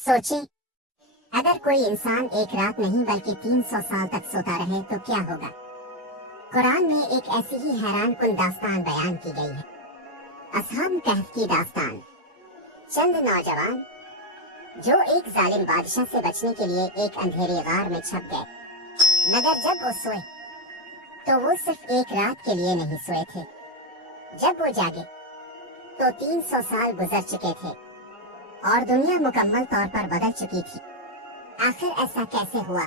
सोचें, अगर कोई इंसान एक रात नहीं बल्कि 300 साल तक सोता रहे तो क्या होगा। कुरान में एक ऐसी ही हैरान कुन दास्तान बयान की गई है। असहाब कहफ की दास्तान। चंद नौजवान जो एक जालिम बादशाह से बचने के लिए एक अंधेरे गार में छप गए, मगर जब वो सोए तो वो सिर्फ एक रात के लिए नहीं सोए थे। जब वो जागे तो 300 साल गुजर चुके थे और दुनिया मुकम्मल तौर पर बदल चुकी थी। आखिर ऐसा कैसे हुआ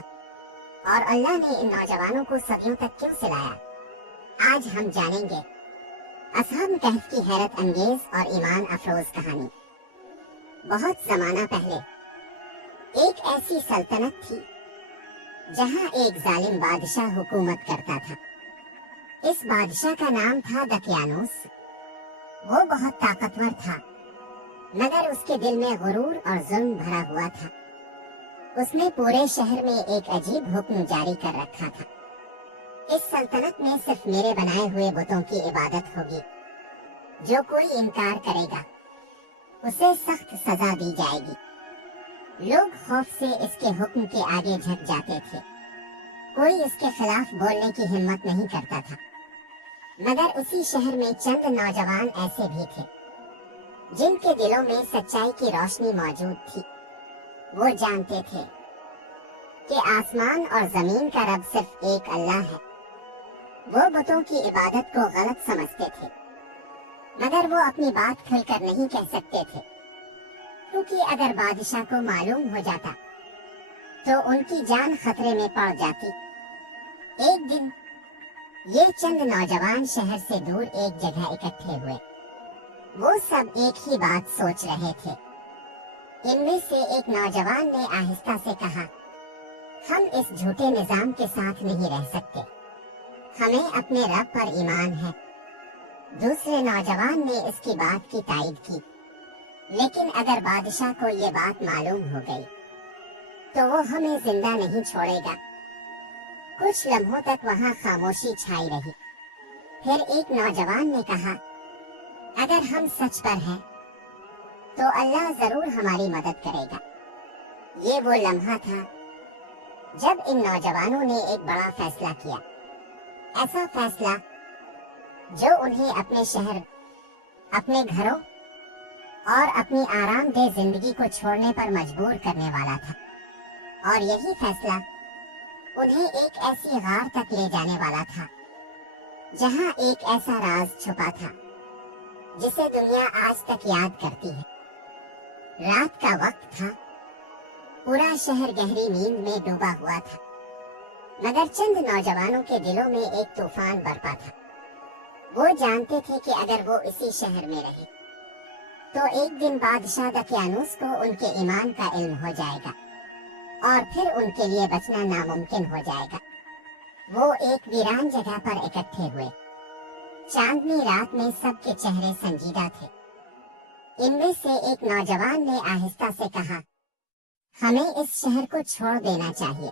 और अल्लाह ने इन नौजवानों को सदियों तक क्यों सिलाया, आज हम जानेंगे। असहाब कहफ की हैरत अंगेज और ईमान अफरोज कहानी। बहुत जमाना पहले एक ऐसी सल्तनत थी जहां एक जालिम बादशाह हुकूमत करता था। इस बादशाह का नाम था दकियानूस। वो बहुत ताकतवर था, मगर उसके दिल में गुरूर और जुल्म भरा हुआ था। उसने पूरे शहर में एक अजीब हुक्म जारी कर रखा था। इस सल्तनत में सिर्फ मेरे बनाए हुए बुतों की इबादत होगी। जो कोई इनकार करेगा उसे सख्त सजा दी जाएगी। लोग खौफ से इसके हुक्म के आगे झुक जाते थे। कोई इसके खिलाफ बोलने की हिम्मत नहीं करता था। मगर उसी शहर में चंद नौजवान ऐसे भी थे जिनके दिलों में सच्चाई की रोशनी मौजूद थी। वो जानते थे कि आसमान और जमीन का रब सिर्फ एक अल्लाह है। वो बुतों की इबादत को गलत समझते थे, मगर वो अपनी बात खुलकर नहीं कह सकते थे, क्योंकि अगर बादशाह को मालूम हो जाता तो उनकी जान खतरे में पड़ जाती। एक दिन ये चंद नौजवान शहर से दूर एक जगह इकट्ठे हुए। वो सब एक ही बात सोच रहे थे। इनमें से एक नौजवान ने आहिस्ता से कहा, हम इस झूठे निजाम के साथ नहीं रह सकते। हमें अपने रब पर ईमान है। दूसरे नौजवान ने इसकी बात की तायद की, लेकिन अगर बादशाह को ये बात मालूम हो गई तो वो हमें जिंदा नहीं छोड़ेगा। कुछ लम्हों तक वहाँ खामोशी छाई रही। फिर एक नौजवान ने कहा, अगर हम सच पर हैं तो अल्लाह जरूर हमारी मदद करेगा। ये वो लम्हा था जब इन नौजवानों ने एक बड़ा फैसला किया। ऐसा फैसला जो उन्हें अपने शहर, अपने घरों और अपनी आरामदेह जिंदगी को छोड़ने पर मजबूर करने वाला था। और यही फैसला उन्हें एक ऐसी गार तक ले जाने वाला था जहां एक ऐसा राज छुपा था जिसे दुनिया आज तक याद करती है। रात का वक्त था। पूरा शहर गहरी नींद में डूबा हुआ था, मगर चंद नौजवानों के दिलों में एक तूफान बरपा था। वो जानते थे कि अगर वो इसी शहर में रहे तो एक दिन बादशाह दकियानूस को उनके ईमान का इल्म हो जाएगा और फिर उनके लिए बचना नामुमकिन हो जाएगा। वो एक वीरान जगह पर इकट्ठे हुए। चांदनी रात में सबके चेहरे संजीदा थे। इनमें से एक नौजवान ने आहिस्ता से कहा, हमें इस शहर को छोड़ देना चाहिए।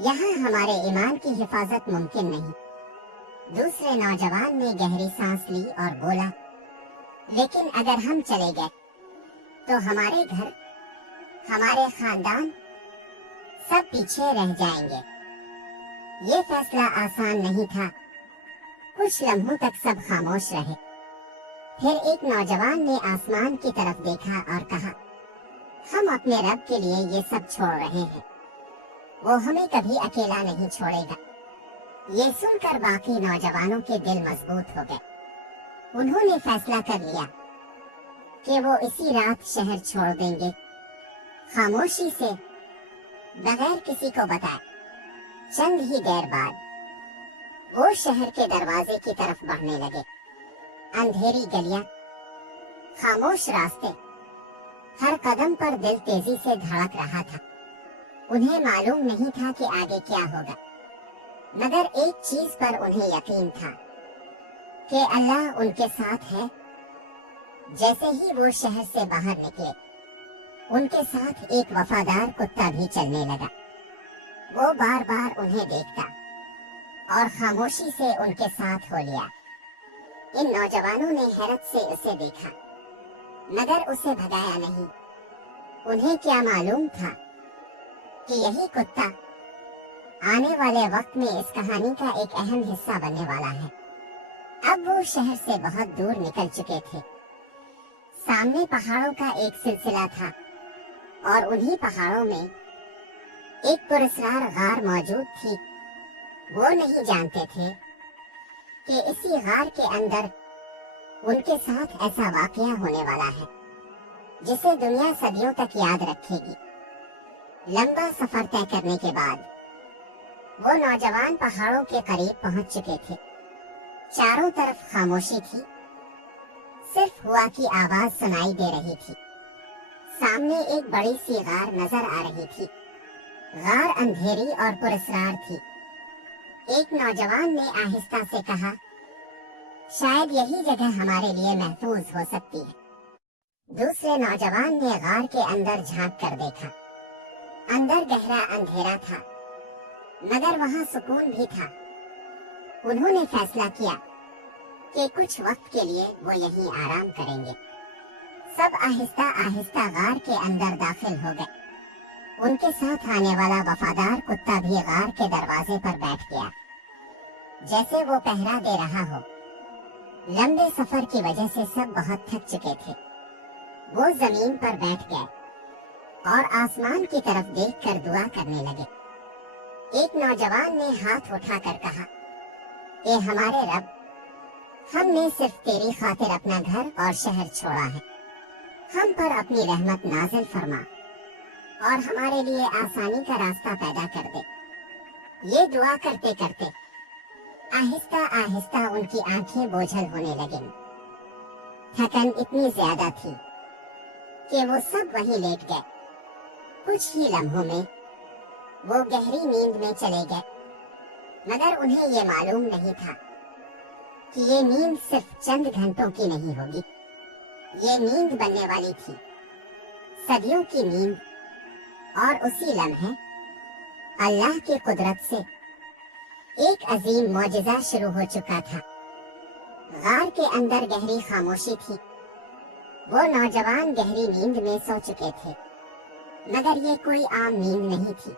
यहाँ हमारे ईमान की हिफाजत मुमकिन नहीं। दूसरे नौजवान ने गहरी सांस ली और बोला, लेकिन अगर हम चले गए तो हमारे घर, हमारे खानदान सब पीछे रह जाएंगे। ये फैसला आसान नहीं था। कुछ लम्हों तक सब खामोश रहे। फिर एक नौजवान ने आसमान की तरफ देखा और कहा, हम अपने रब के लिए ये सब छोड़ रहे हैं। वो हमें कभी अकेला नहीं छोड़ेगा। ये सुनकर बाकी नौजवानों के दिल मजबूत हो गए। उन्होंने फैसला कर लिया कि वो इसी रात शहर छोड़ देंगे, खामोशी से, बगैर किसी को बताए। चंद ही देर बाद वो शहर के दरवाजे की तरफ बढ़ने लगे। अंधेरी गलियां, खामोश रास्ते, हर कदम पर दिल तेजी से धड़क रहा था। उन्हें मालूम नहीं था कि आगे क्या होगा, मगर एक चीज पर उन्हें यकीन था कि अल्लाह उनके साथ है। जैसे ही वो शहर से बाहर निकले, उनके साथ एक वफादार कुत्ता भी चलने लगा। वो बार बार उन्हें देखता और खामोशी से उनके साथ हो लिया। इन नौजवानों ने हैरत से उसे देखा, मगर उसे भगाया नहीं। उन्हें क्या मालूम था कि यही कुत्ता आने वाले वक्त में इस कहानी का एक अहम हिस्सा बनने वाला है। अब वो शहर से बहुत दूर निकल चुके थे। सामने पहाड़ों का एक सिलसिला था और उन्हीं पहाड़ों में एक पुरस्कार गार मौजूद थी। वो नहीं जानते थे कि इसी गार के अंदर उनके साथ ऐसा वाकया होने वाला है जिसे दुनिया सदियों तक याद रखेगी। लंबा सफर तय करने के बाद वो नौजवान पहाड़ों के करीब पहुंच चुके थे। चारों तरफ खामोशी थी, सिर्फ हवा की आवाज सुनाई दे रही थी। सामने एक बड़ी सी गार नजर आ रही थी। गार अंधेरी और पुरस्कार थी। एक नौजवान ने आहिस्ता से कहा, शायद यही जगह हमारे लिए महफूज हो सकती है। दूसरे नौजवान ने गार के अंदर झांक कर देखा। अंदर गहरा अंधेरा था, मगर वहां सुकून भी था। उन्होंने फैसला किया कि कुछ वक्त के लिए वो यहीं आराम करेंगे। सब आहिस्ता आहिस्ता गार के अंदर दाखिल हो गए। उनके साथ आने वाला वफादार कुत्ता भी गार के दरवाजे पर बैठ गया, जैसे वो पहरा दे रहा हो। लंबे सफर की वजह से सब बहुत थक चुके थे। वो जमीन पर बैठ गए और आसमान की तरफ देखकर दुआ करने लगे। एक नौजवान ने हाथ उठाकर कहा, ए हमारे रब, हमने सिर्फ तेरी खातिर अपना घर और शहर छोड़ा है। हम पर अपनी रहमत नाजिल फरमा और हमारे लिए आसानी का रास्ता पैदा कर दे। ये दुआ करते करते आहिस्ता आहिस्ता उनकी आंखें बोझल होने लगीं। थकन इतनी ज्यादा थी कि वो सब वहीं लेट गए। कुछ ही लम्हों में वो गहरी नींद में चले गए, मगर उन्हें ये मालूम नहीं था कि ये नींद सिर्फ चंद घंटों की नहीं होगी। ये नींद बनने वाली थी, सदियों की नींद। और उसी लम्हे अल्लाह की कुदरत से एक अजीम मौजिज़ा शुरू हो चुका था। गार के अंदर गहरी खामोशी थी। वो नौजवान गहरी नींद में सो चुके थे, मगर ये कोई आम नींद नहीं थी।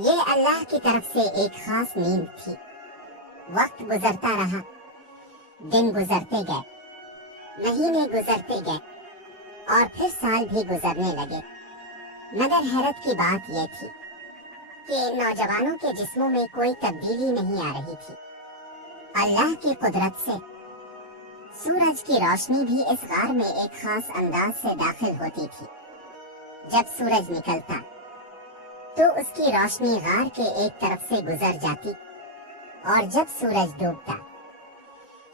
ये अल्लाह की तरफ से एक खास नींद थी। वक्त गुजरता रहा, दिन गुजरते गए, महीने गुजरते गए और फिर साल भी गुजरने लगे। मगर हैरत की बात यह थी कि नौजवानों के जिस्मों में कोई तब्दीली नहीं आ रही थी। अल्लाह की कुदरत से सूरज की रोशनी भी इस गार में एक खास अंदाज से दाखिल होती थी। जब सूरज निकलता तो उसकी रोशनी गार के एक तरफ से गुजर जाती और जब सूरज डूबता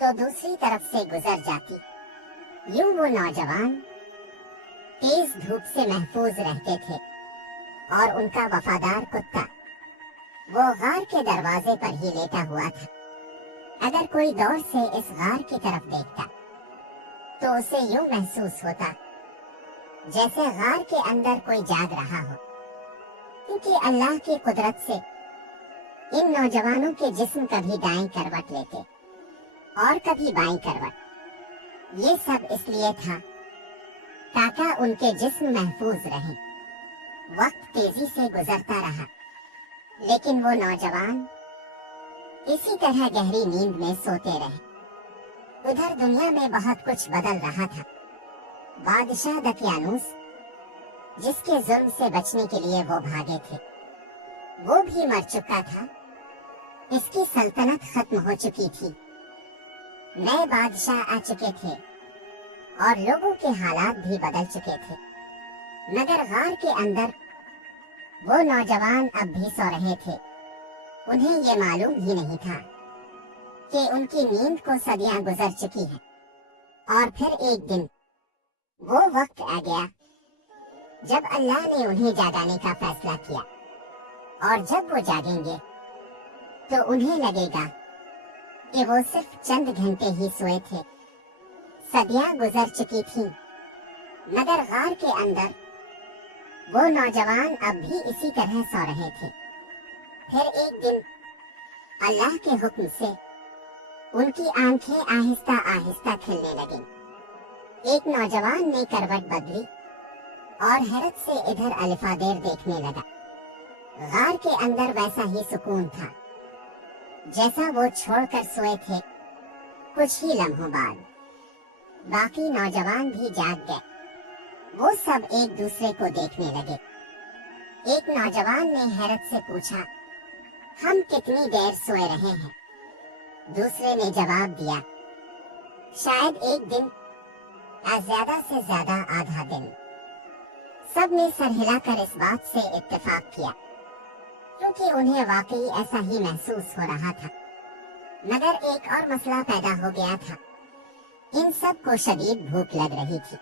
तो दूसरी तरफ से गुजर जाती। यूं वो नौजवान तेज धूप से महफूज रहते थे और उनका वफादार कुत्ता वो गार के दरवाजे पर ही लेटा हुआ था। अगर कोई दौर से इस गार की तरफ देखता तो उसे यूं महसूस होता जैसे गार के अंदर कोई जाग रहा हो, क्योंकि अल्लाह की कुदरत से इन नौजवानों के जिस्म कभी दाएं करवट लेते और कभी बाएं करवट। ये सब इसलिए था ताकि उनके जिस्म महफूज रहें। वक्त तेजी से गुजरता रहा, लेकिन वो नौजवान इसी तरह गहरी नींद में सोते रहे। उधर दुनिया में बहुत कुछ बदल रहा था। बादशाह दकियानूस, जिसके जुल्म से बचने के लिए वो भागे थे, वो भी मर चुका था। इसकी सल्तनत खत्म हो चुकी थी। नए बादशाह आ चुके थे और लोगों के हालात भी बदल चुके थे। मगर गार के अंदर वो नौजवान अब भी सो रहे थे। उन्हें ये मालूम ही नहीं था कि उनकी नींद को सदियां गुजर चुकी हैं। और फिर एक दिन वो वक्त आ गया जब अल्लाह ने उन्हें जगाने का फैसला किया। और जब वो जागेंगे तो उन्हें लगेगा कि वो सिर्फ चंद घंटे ही सोए थे। सदियां गुजर चुकी थीं, मगर गार के अंदर वो नौजवान अब भी इसी तरह सो रहे थे। फिर एक दिन अल्लाह के हुक्म से उनकी आंखें आहिस्ता आहिस्ता खुलने लगीं। एक नौजवान ने करवट बदली और हैरत से इधर अलिफादेर देखने लगा। गार के अंदर वैसा ही सुकून था जैसा वो छोड़कर सोए थे कुछ ही लम्हों बाद। बाकी नौजवान भी जाग गए। वो सब एक दूसरे को देखने लगे। एक नौजवान ने हैरत से पूछा, हम कितनी देर सोए रहे हैं? दूसरे ने जवाब दिया, शायद एक दिन या ज्यादा से ज्यादा आधा दिन। सब ने सर हिलाकर इस बात से इत्तेफाक किया क्योंकि उन्हें वाकई ऐसा ही महसूस हो रहा था। मगर एक और मसला पैदा हो गया था। इन सब को शदीद भूख लग रही थी।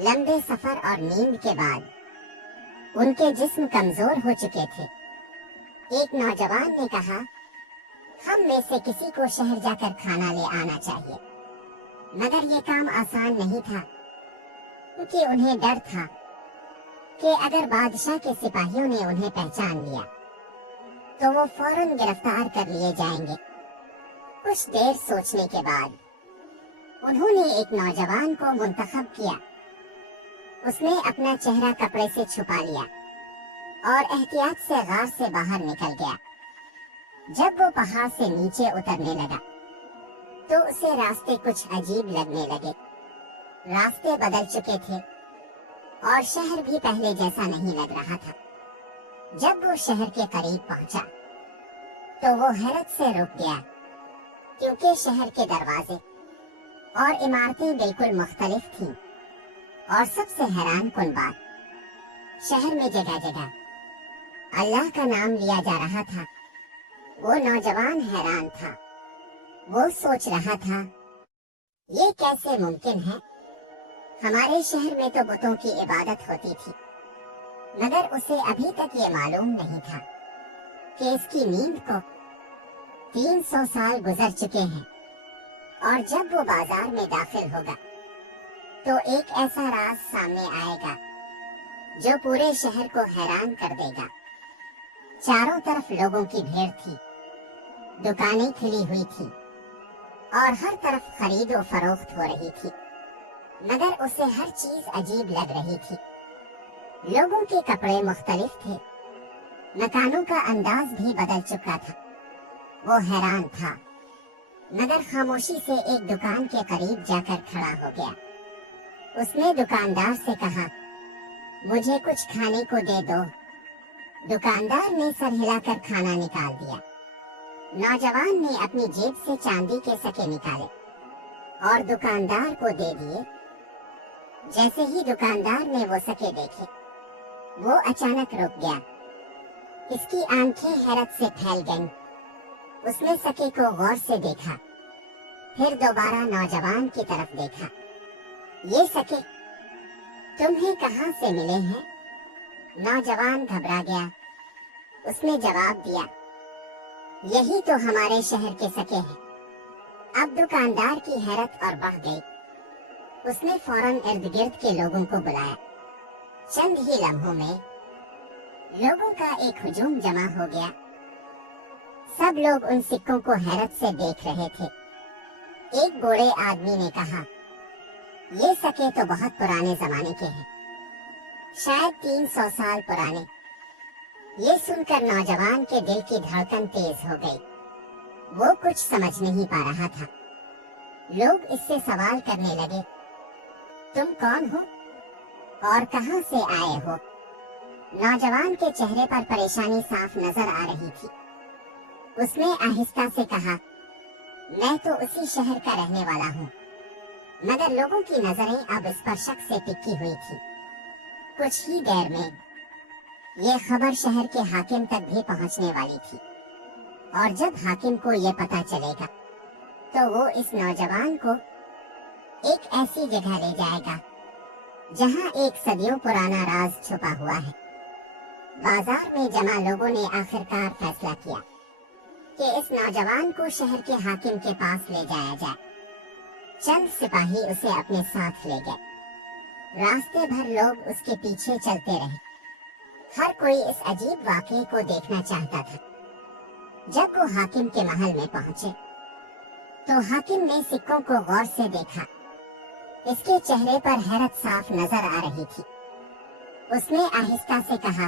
लंबे सफर और नींद के बाद उनके जिस्म कमजोर हो चुके थे। एक नौजवान ने कहा, हम में से किसी को शहर जाकर खाना ले आना चाहिए। मगर ये काम आसान नहीं था क्योंकि उन्हें डर था कि अगर बादशाह के सिपाहियों ने उन्हें पहचान लिया तो वो फौरन गिरफ्तार कर लिए जाएंगे। कुछ देर सोचने के बाद उन्होंने एक नौजवान को मुंतखब किया। उसने अपना चेहरा कपड़े से छुपा लिया और एहतियात से गार से बाहर निकल गया। जब वो पहाड़ से नीचे उतरने लगा तो उसे रास्ते कुछ अजीब लगने लगे। रास्ते बदल चुके थे और शहर भी पहले जैसा नहीं लग रहा था। जब वो शहर के करीब पहुंचा तो वो हैरत से रुक गया क्योंकि शहर के दरवाजे और इमारतें बिल्कुल मुख्तलिफ थीं। और सबसे हैरान कुन बात, शहर में जगह जगह अल्लाह का नाम लिया जा रहा था। वो नौजवान हैरान था। वो सोच रहा था, ये कैसे मुमकिन है? हमारे शहर में तो बुतों की इबादत होती थी। मगर उसे अभी तक ये मालूम नहीं था कि इसकी नींद को 300 साल गुजर चुके हैं। और जब वो बाजार में दाखिल होगा तो एक ऐसा राज सामने आएगा जो पूरे शहर को हैरान कर देगा। चारों तरफ लोगों की भीड़ थी, दुकानें खुली हुई थी और हर तरफ खरीद और फरोख्त हो रही थी। मगर उसे हर चीज अजीब लग रही थी। लोगों के कपड़े मुख्तलिफ थे, मकानों का अंदाज भी बदल चुका था। वो हैरान था मगर खामोशी से एक दुकान के करीब जाकर खड़ा हो गया। उसने दुकानदार से कहा, मुझे कुछ खाने को दे दो। दुकानदार ने सर हिलाकर खाना निकाल दिया। नौजवान ने अपनी जेब से चांदी के सके निकाले और दुकानदार को दे दिए। जैसे ही दुकानदार ने वो सके देखे, वो अचानक रुक गया। इसकी आंखें हैरत से फैल गईं। उसने सके को गौर से देखा, फिर दोबारा नौजवान की तरफ देखा। ये सके तुम्हें कहाँ से मिले हैं? नौजवान घबरा गया। उसने जवाब दिया, यही तो हमारे शहर के सके हैं। अब दुकानदार की हैरत और बढ़ गई। उसने फौरन इर्द गिर्द के लोगों को बुलाया। चंद ही लम्हों में लोगों का एक हुजूम जमा हो गया। सब लोग उन सिक्कों को हैरत से देख रहे थे। एक बूढ़े आदमी ने कहा, ये सके तो बहुत पुराने जमाने के हैं, शायद 300 साल पुराने। ये सुनकर नौजवान के दिल की धड़कन तेज हो गई। वो कुछ समझ नहीं पा रहा था। लोग इससे सवाल करने लगे, तुम कौन हो और कहां से आए हो? नौजवान के चेहरे पर परेशानी साफ नजर आ रही थी। उसने आहिस्ता से कहा, मैं तो उसी शहर का रहने वाला हूँ। मगर लोगों की नजरें अब इस पर शक से टिकी हुई थी। कुछ ही देर में ये खबर शहर के हाकिम तक भी पहुंचने वाली थी और जब हाकिम को ये पता चलेगा तो वो इस नौजवान को एक ऐसी जगह ले जाएगा जहां एक सदियों पुराना राज छुपा हुआ है। बाजार में जमा लोगों ने आखिरकार फैसला किया कि इस नौजवान को शहर के हाकिम के पास ले जाया जाए। चंद सिपाही उसे अपने साथ ले गए। रास्ते भर लोग उसके पीछे चलते रहे। हर कोई इस अजीब वाकये को देखना चाहता था। जब वो हाकिम के महल में पहुंचे तो हाकिम ने सिक्कों को गौर से देखा। इसके चेहरे पर हैरत साफ नजर आ रही थी। उसने आहिस्ता से कहा,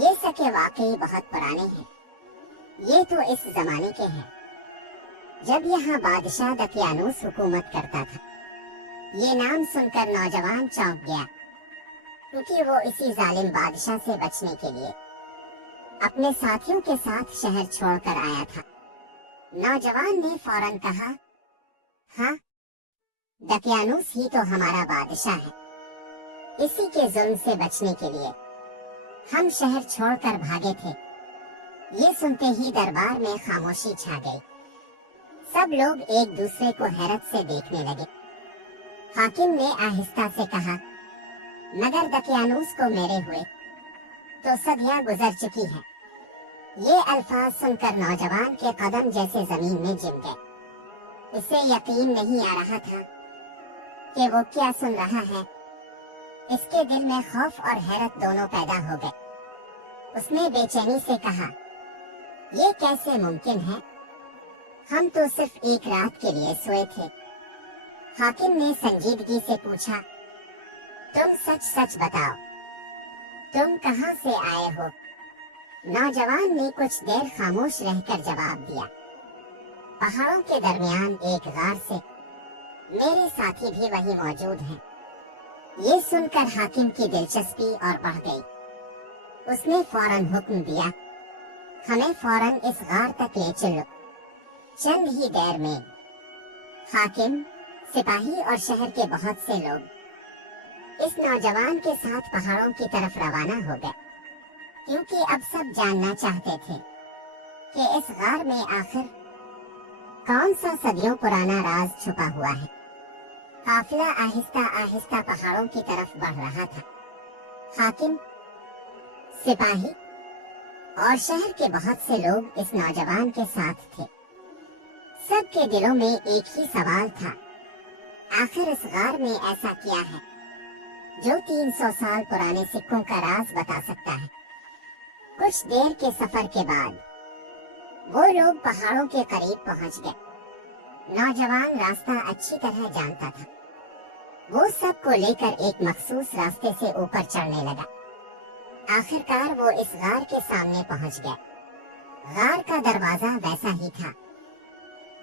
ये सके वाकई बहुत पुराने हैं। ये तो इस जमाने के हैं जब यहाँ बादशाह दकियानूस हुकूमत करता था। ये नाम सुनकर नौजवान चौंक गया, क्योंकि वो इसी जालिम बादशाह से बचने के लिए अपने साथियों के साथ शहर छोड़कर आया था। नौजवान ने फौरन कहा, हाँ, दकियानूस ही तो हमारा बादशाह है। इसी के जुल्म से बचने के लिए हम शहर छोड़कर भागे थे। ये सुनते ही दरबार में खामोशी छा गई। सब लोग एक दूसरे को हैरत से देखने लगे। हाकिम ने आहिस्ता से कहा, मगर दकियानूस को मेरे हुए तो सदियां गुजर चुकी हैं। ये अल्फाज सुनकर नौजवान के कदम जैसे जमीन में जिम गए। इसे यकीन नहीं आ रहा था कि वो क्या सुन रहा है। इसके दिल में खौफ और हैरत दोनों पैदा हो गए। उसने बेचैनी से कहा, ये कैसे मुमकिन है? हम तो सिर्फ एक रात के लिए सोए थे। हाकिम ने संजीदगी से पूछा, तुम सच सच बताओ, तुम कहाँ से आए हो? नौजवान ने कुछ देर खामोश रहकर जवाब दिया, पहाड़ों के दरमियान एक गार से। मेरे साथी भी वहीं मौजूद हैं। ये सुनकर हाकिम की दिलचस्पी और बढ़ गई। उसने फौरन हुक्म दिया, हमें फौरन इस गार तक ले चलो। चंद ही देर में हाकिम, सिपाही और शहर के बहुत से लोग इस नौजवान के साथ पहाड़ों की तरफ रवाना हो गए, क्योंकि अब सब जानना चाहते थे कि इस गार में आखिर कौन सा सदियों पुराना राज छुपा हुआ है। काफिला आहिस्ता आहिस्ता पहाड़ों की तरफ बढ़ रहा था। हाकिम, सिपाही और शहर के बहुत से लोग इस नौजवान के साथ थे। सबके दिलों में एक ही सवाल था, आखिर इस गार में ऐसा क्या है जो 300 साल पुराने सिक्कों का राज बता सकता है। कुछ देर के सफर के बाद वो लोग पहाड़ों के करीब पहुंच गए। नौजवान रास्ता अच्छी तरह जानता था। वो सबको लेकर एक मखसूस रास्ते से ऊपर चढ़ने लगा। आखिरकार वो इस गार के सामने पहुंच गया। गार का दरवाजा वैसा ही था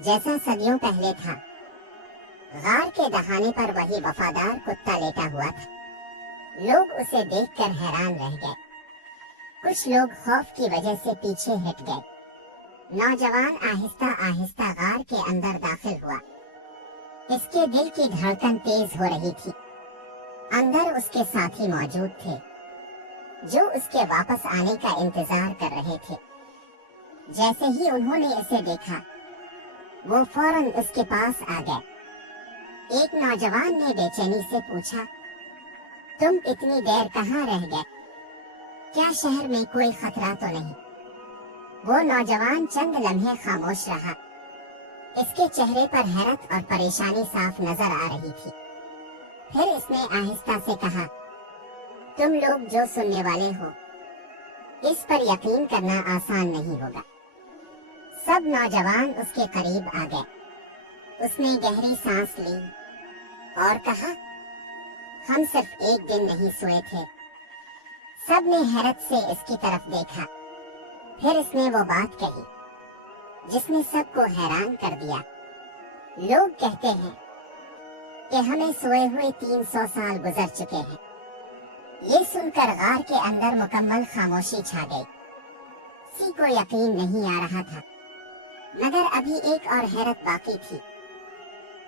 जैसा सदियों पहले था। गार के दहाने पर वही वफादार कुत्ता लेटा हुआ था। लोग उसे देखकर हैरान रह गए। कुछ लोग खौफ की वजह से पीछे हट गए। नौजवान आहिस्ता आहिस्ता गार के अंदर दाखिल हुआ। इसके दिल की धड़कन तेज हो रही थी। अंदर उसके साथी मौजूद थे जो उसके वापस आने का इंतजार कर रहे थे। जैसे ही उन्होंने इसे देखा, वो फौरन उसके पास आ गए। एक नौजवान ने बेचैनी से पूछा, तुम इतनी देर कहाँ रह गए? क्या शहर में कोई खतरा तो नहीं? वो नौजवान चंद लम्हे खामोश रहा। इसके चेहरे पर हैरत और परेशानी साफ नजर आ रही थी। फिर इसने आहिस्ता से कहा, तुम लोग जो सुनने वाले हो, इस पर यकीन करना आसान नहीं होगा। सब नौजवान उसके करीब आ गए। उसने गहरी सांस ली और कहा, हम सिर्फ एक दिन नहीं सोए थे। सब ने हैरत से इसकी तरफ देखा। फिर इसने वो बात कही जिसने सबको हैरान कर दिया। लोग कहते हैं कि हमें सोए हुए 300 साल गुजर चुके हैं। ये सुनकर गार के अंदर मुकम्मल खामोशी छा गई। किसी को यकीन नहीं आ रहा था, मगर अभी एक और हैरत बाकी थी,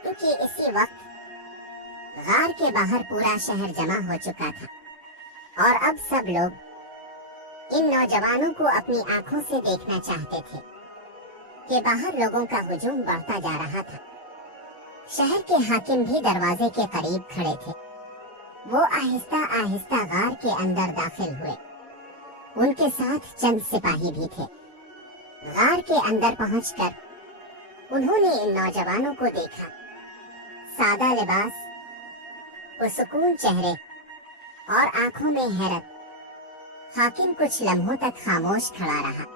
क्योंकि इसी वक्त गार के बाहर पूरा शहर जमा हो चुका था और अब सब लोग इन नौजवानों को अपनी आंखों से देखना चाहते थे कि बाहर लोगों का हुजूम बढ़ता जा रहा था। शहर के हाकिम भी दरवाजे के करीब खड़े थे। वो आहिस्ता आहिस्ता गार के अंदर दाखिल हुए। उनके साथ चंद सिपाही भी थे। गार के अंदर पहुंचकर उन्होंने इन नौजवानों को देखा। सादा लिबास, पुरसुकून चेहरे और आंखों में हैरत। हाकिम कुछ लम्हों तक खामोश खड़ा रहा।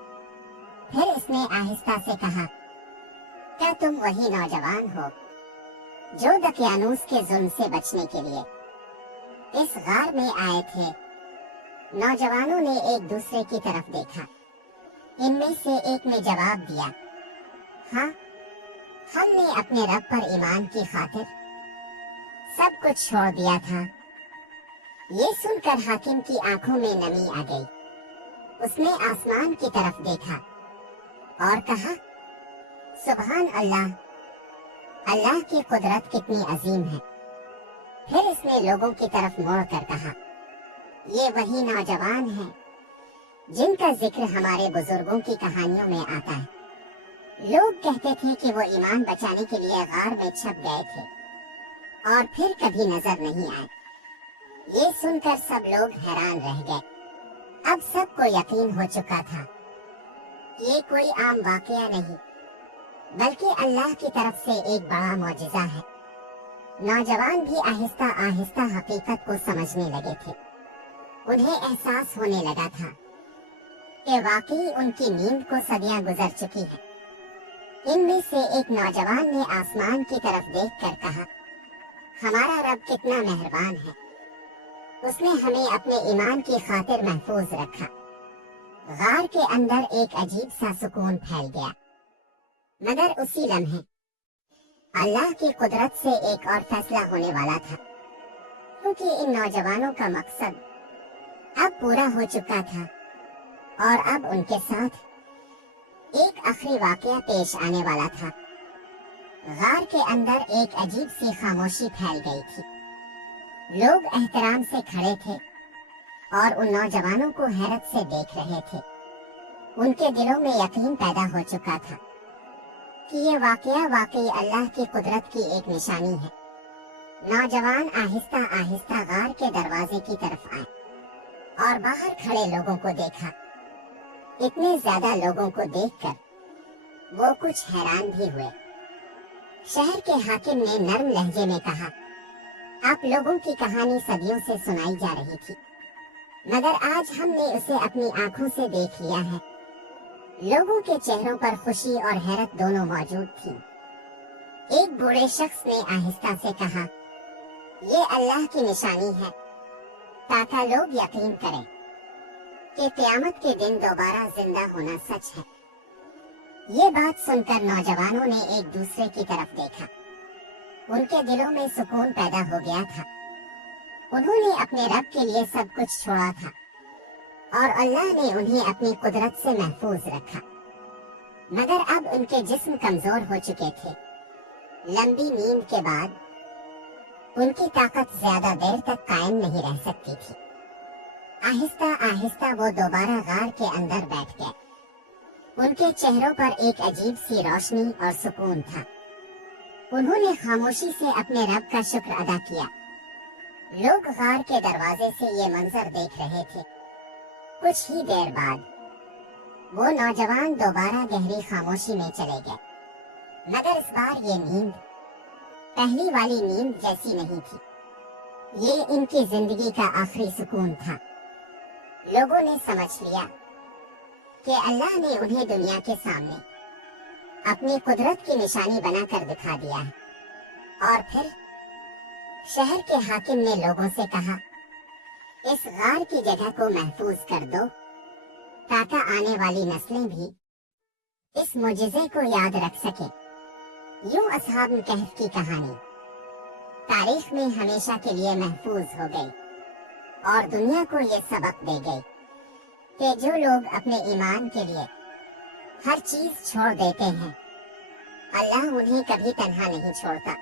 फिर इसने आहिस्ता से कहा, क्या तुम वही नौजवान हो जो दकियानूस के जुल्म से बचने के लिए इस गार में आए थे। नौजवानों ने एक दूसरे की तरफ देखा। इनमें से एक ने जवाब दिया, हाँ, हमने अपने रब पर ईमान की खातिर सब कुछ छोड़ दिया था। ये सुनकर हाकिम की आंखों में नमी आ गई। उसने आसमान की तरफ देखा और कहा, सुभान अल्लाह, अल्लाह की कुदरत कितनी अजीम है। फिर इसने लोगों की तरफ मोड़ कर कहा, ये वही नौजवान हैं जिनका जिक्र हमारे बुजुर्गों की कहानियों में आता है। लोग कहते थे कि वो ईमान बचाने के लिए गार में छप गए थे और फिर कभी नजर नहीं आए। ये सुनकर सब लोग हैरान रह गए। अब सबको यकीन हो चुका था, ये कोई आम वाकया नहीं, बल्कि अल्लाह की तरफ से एक बड़ा मौजिज़ा है। नौजवान भी आहिस्ता आहिस्ता हकीकत को समझने लगे थे। उन्हें एहसास होने लगा था कि वाकई उनकी नींद को सदियां गुजर चुकी है। इनमें से एक नौजवान ने आसमान की तरफ देखकर कहा, हमारा रब कितना मेहरबान है, उसने हमें अपने ईमान की खातिर महफूज रखा। गार के अंदर एक अजीब सा सुकून फैल गया। मगर उसी लम्हे अल्लाह की कुदरत से एक और फैसला होने वाला था, क्योंकि इन नौजवानों का मकसद अब पूरा हो चुका था और अब उनके साथ एक आखिरी वाकया पेश आने वाला था। गार के अंदर एक अजीब सी खामोशी फैल गई थी। लोग एहतराम से खड़े थे और उन नौजवानों को हैरत से देख रहे थे। उनके दिलों में यकीन पैदा हो चुका था कि ये वाकया वाकई अल्लाह की कुदरत की एक निशानी है। नौजवान आहिस्ता आहिस्ता गार के दरवाजे की तरफ आए और बाहर खड़े लोगों को देखा। इतने ज्यादा लोगों को देखकर वो कुछ हैरान भी हुए। शहर के हाकिम ने नर्म लहजे में कहा, आप लोगों की कहानी सदियों से सुनाई जा रही थी, मगर आज हमने उसे अपनी आंखों से देख लिया है। लोगों के चेहरों पर खुशी और हैरत दोनों मौजूद थी। एक बूढ़े शख्स ने आहिस्ता से कहा, ये अल्लाह की निशानी है, ताकि लोग यकीन करें कि क़यामत के दिन दोबारा जिंदा होना सच है। ये बात सुनकर नौजवानों ने एक दूसरे की तरफ देखा। उनके दिलों में सुकून पैदा हो गया था। उन्होंने अपने रब के लिए सब कुछ छोड़ा था और अल्लाह ने उन्हें अपनी कुदरत से महफूज रखा। मगर अब उनके जिस्म कमजोर हो चुके थे। लंबी नींद के बाद उनकी ताकत ज्यादा देर तक कायम नहीं रह सकती थी। आहिस्ता आहिस्ता वो दोबारा गार के अंदर बैठ गए। उनके चेहरों पर एक अजीब सी रोशनी और सुकून था। उन्होंने खामोशी से अपने रब का शुक्र अदा किया। लोग गार के दरवाजे से ये मंजर देख रहे थे। कुछ ही देर बाद वो नौजवान दोबारा गहरी खामोशी में चले गए, मगर इस बार ये नींद पहली वाली नींद जैसी नहीं थी। ये इनकी जिंदगी का आखिरी सुकून था। लोगों ने समझ लिया कि अल्लाह ने उन्हें दुनिया के सामने अपनी कुदरत की निशानी बनाकर दिखा दिया है। और फिर शहर के हाकिम ने लोगों से कहा, इस गार की जगह को महफूज कर दो, ताकि आने वाली नस्लें भी इस मुजिज़े को याद रख सके। यूं असहाब कहफ की कहानी तारीख में हमेशा के लिए महफूज हो गई और दुनिया को ये सबक दे गई कि जो लोग अपने ईमान के लिए हर चीज छोड़ देते हैं, अल्लाह उन्हें कभी तन्हा नहीं छोड़ता।